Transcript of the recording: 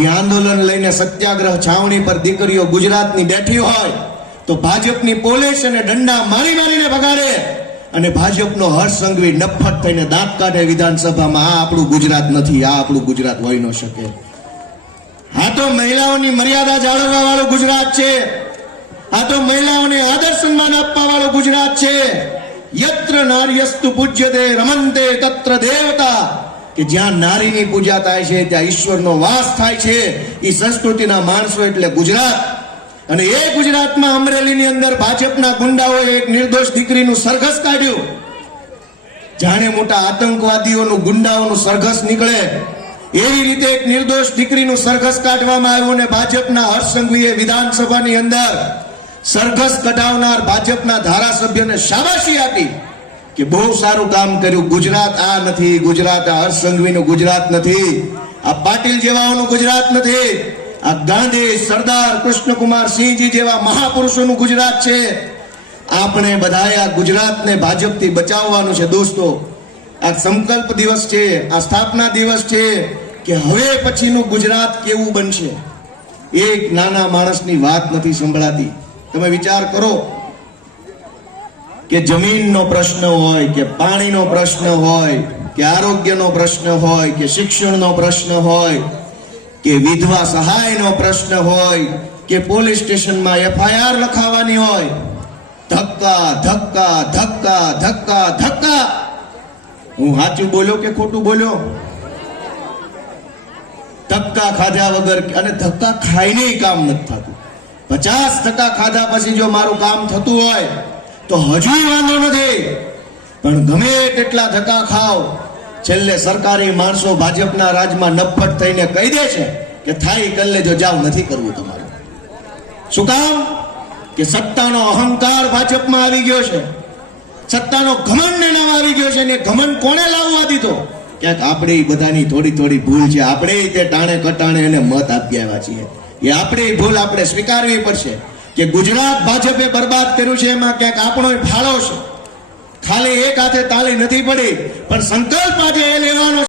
એ આંદોલન લઈને સત્યાગ્રહ છાવણી પર દીકરીઓ ગુજરાતની બેઠી હોય તો ભાજપની પોલીસ અને દંડા મારી મારીને ભગાડે અને ભાજપનો હર્ષ સંઘવી નફ્ફટ થઈને દાંત કાઢે વિધાનસભામાં. આ આપણું ગુજરાત નથી, આ આપણું ગુજરાત હોઈ ન શકે. આ તો મહિલાઓની મર્યાદા જાળવવા વાળું ગુજરાત છે. આ તો મહિલાઓને આદર સન્માન આપવા વાળું ગુજરાત છે. યત્ર નાર્યસ્તુ પૂજ્યતે રમંતે તત્ર દેવતા, કે જ્યાં નારીની પૂજા થાય છે ત્યાં ઈશ્વરનો વાસ થાય છે. એ સંસ્કૃતિના માણસો એટલે ગુજરાત. અને એ ગુજરાતમાં અમરેલીની અંદર ભાજપના ગુંડાઓએ એક નિર્દોષ દીકરીનું સરઘસ કાઢ્યું. જાણે મોટા આતંકવાદીઓનું ગુંડાઓનું સરઘસ નીકળે એવી રીતે એક નિર્દોષ દીકરીનું સરઘસ કાઢવામાં આવ્યું અને ભાજપના હર્ષ સંઘવીએ વિધાનસભાની અંદર સરઘસ કઢાવનાર ભાજપના ધારાસભ્યને શાબાશી આપી કે બહુ સારું કામ કર્યું. ગુજરાત આ નથી, ગુજરાત આ હર્ષ સંઘવીનું ગુજરાત નથી, આ પાટીલ જેવાઓનું ગુજરાત નથી, આ ગાંધી, સરદાર કૃષ્ણકુમાર સિંહજી જેવા મહાપુરુષોનું ગુજરાત છે. આપણે બધાએ આ ગુજરાતને ભાજપથી બચાવવાનું છે. દોસ્તો, આ સંકલ્પ દિવસ છે, આ સ્થાપના દિવસ છે કે હવે પછીનું ગુજરાત કેવું બનશે. એક નાના માણસની વાત નથી સંભળાતી. તમે વિચાર કરો કે જમીનનો પ્રશ્ન હોય કે પાણીનો પ્રશ્ન હોય કે આરોગ્યનો પ્રશ્ન હોય કે શિક્ષણનો પ્રશ્ન હોય કે વિધવા સહાયનો પ્રશ્ન હોય કે પોલીસ સ્ટેશનમાં FIR લખાવવાની હોય, ધક્કા ધક્કા ધક્કા ધક્કા ધક્કા. હું સાચું બોલ્યો કે ખોટું બોલ્યો? ધક્કા ખાધા વગર, અને ધક્કા ખાઈને કામ નથી થતું. 50% ખાધા પછી જો મારું કામ થતું હોય તો હજુ વાંધો નથી, પણ ગમે તેટલા ધક્કા ખાવ, છેલ્લે સરકારી માણસો ભાજપના રાજમાં નફ્ફટ થઈને કહી દે છે કે થાય કરી લેજો, જાવ, નથી કરવું તમારું. શું કામ? કે સત્તાનો અહંકાર ભાજપમાં આવી ગયો છે, સત્તાનો ઘમંડ એનામાં આવી ગયો છે. ને ઘમંડ કોને લાવવા દીધો? ક્યાંક આપણે બધાની થોડી થોડી ભૂલ છે. આપણે તે ટાણે કટાણે એને મત આપી આવ્યા છીએ. એ આપણી ભૂલ આપણે સ્વીકારવી પડશે કે ગુજરાત ભાજપે બરબાદ કર્યું છે, એમાં ક્યાંક આપણો ફાળો છે. ખાલી એક હાથે તાળી નથી પડી, પણ સંકલ્પ આજે એ લેવાનો